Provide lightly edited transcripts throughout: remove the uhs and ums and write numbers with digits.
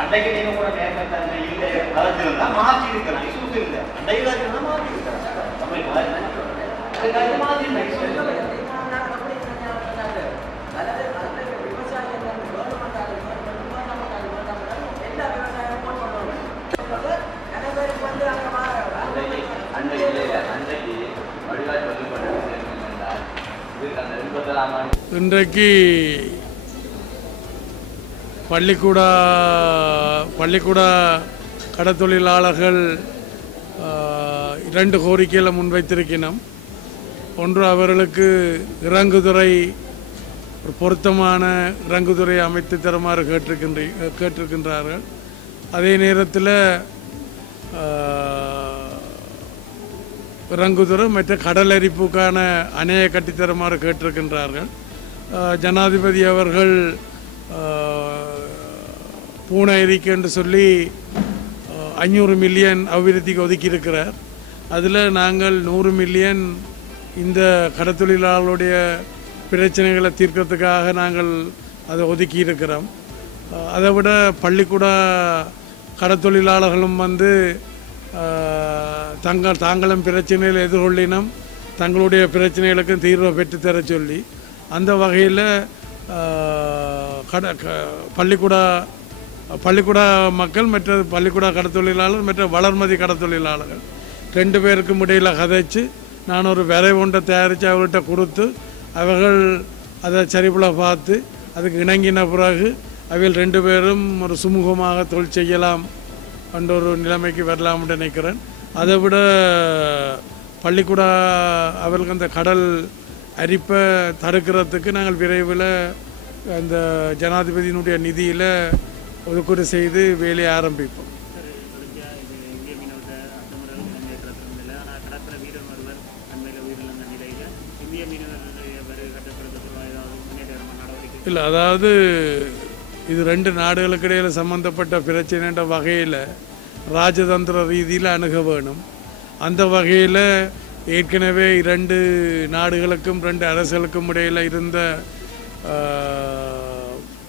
அன்றைக்கு நீங்க கூட நேர்மைத்தன்மை இல்லை வளர்ச்சிருந்தா மாற்றி இருக்கலாம் இஷ்யூஸ் இல்லை அன்றைக்கு மாற்றி இன்றைக்கு பள்ளிக்கூட கடத்தொழிலாளர்கள் இரண்டு கோரிக்கைகளை முன்வைத்திருக்கிறோம். ஒன்று, அவர்களுக்கு இறங்குதுறை ஒரு பொருத்தமான இறங்குதுறை அமைத்து தருமாறு கேட்டிருக்கின்றார்கள். அதே நேரத்தில் இறங்குதுறை மற்ற கடலரிப்புக்கான அணையை கட்டித்தருமாறு கேட்டிருக்கின்றார்கள். ஜனாதிபதி அவர்கள் பூனை எரிக்கு என்று சொல்லி 500 மில்லியன் அபிவிருத்திக்கு ஒதுக்கியிருக்கிறார். அதில் நாங்கள் 100 மில்லியன் இந்த கடத்தொழிலாளர்களுடைய பிரச்சனைகளை தீர்க்கிறதுக்காக நாங்கள் அதை ஒதுக்கி இருக்கிறோம். அதை விட பள்ளிக்கூட கடத்தொழிலாளர்களும் தாங்களும் பிரச்சனைகளை எதிர்கொள்ளினம், தங்களுடைய பிரச்சனைகளுக்கும் தீர்வை பெற்றுத்தர சொல்லி அந்த வகையில் பள்ளிக்கூட மக்கள் மற்ற பள்ளிக்கூட கடத்தொழிலாளர் மற்ற வளர்மதி கடத்தொழிலாளர்கள் 2 பேருக்கும் இடையில் கதைச்சு நான் ஒரு விரைவு ஒன்றை தயாரித்து அவர்கிட்ட கொடுத்து அவர்கள் அதை சரிபுல பார்த்து அதுக்கு இணங்கின பிறகு அவர்கள் 2 பேரும் ஒரு சுமூகமாக தொழில் செய்யலாம் என்ற ஒரு நிலைமைக்கு வரலாம்னு நினைக்கிறேன். அதை விட பள்ளிக்கூட அவர்களுக்கு அந்த கடல் அரிப்பை தடுக்கிறதுக்கு நாங்கள் விரைவில் அந்த ஜனாதிபதியினுடைய நிதியில் ஒதுக்கீடு செய்து வேலையை ஆரம்பிப்போம். இல்லை, அதாவது இது 2 நாடுகளுக்கு இடையில் சம்பந்தப்பட்ட பிரச்சனைன்ற வகையில் ராஜதந்திர ரீதியில் அணுக வேணும். அந்த வகையில் ஏற்கனவே 2 நாடுகளுக்கும் 2 அரசுகளுக்கும் இடையில் இருந்த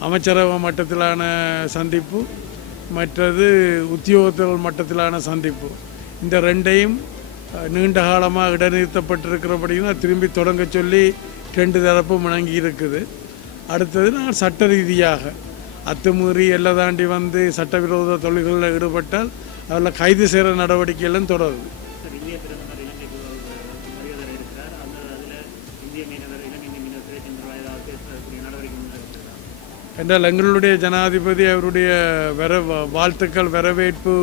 அமைச்சரவை மட்டத்திலான சந்திப்பு, மற்றது உத்தியோகத்தர்கள் மட்டத்திலான சந்திப்பு, இந்த 2ஐயும் நீண்ட காலமாக இடைநிறுத்தப்பட்டிருக்கிறபடியும் திரும்பி தொடங்க சொல்லி 2 தரப்பும் முணங்கி இருக்குது. அடுத்தது நாங்கள் சட்ட ரீதியாக அத்துமீறி எல்லாம் தாண்டி சட்டவிரோத தொழில்களில் ஈடுபட்டால் அதில் கைது செய்கிற நடவடிக்கைகளும் தொடருது. என்றால் எங்களுடைய ஜனாதிபதி அவருடைய வாழ்த்துக்கள் வரவேற்பு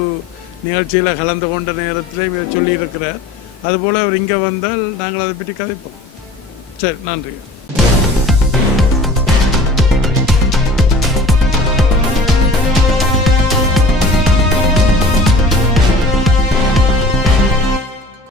நிகழ்ச்சியில் கலந்து கொண்ட நேரத்தில் இதை சொல்லியிருக்கிறார். அதுபோல் அவர் இங்கே வந்தால் நாங்கள் அதை பற்றி கதைப்போம். சரி, நன்றி.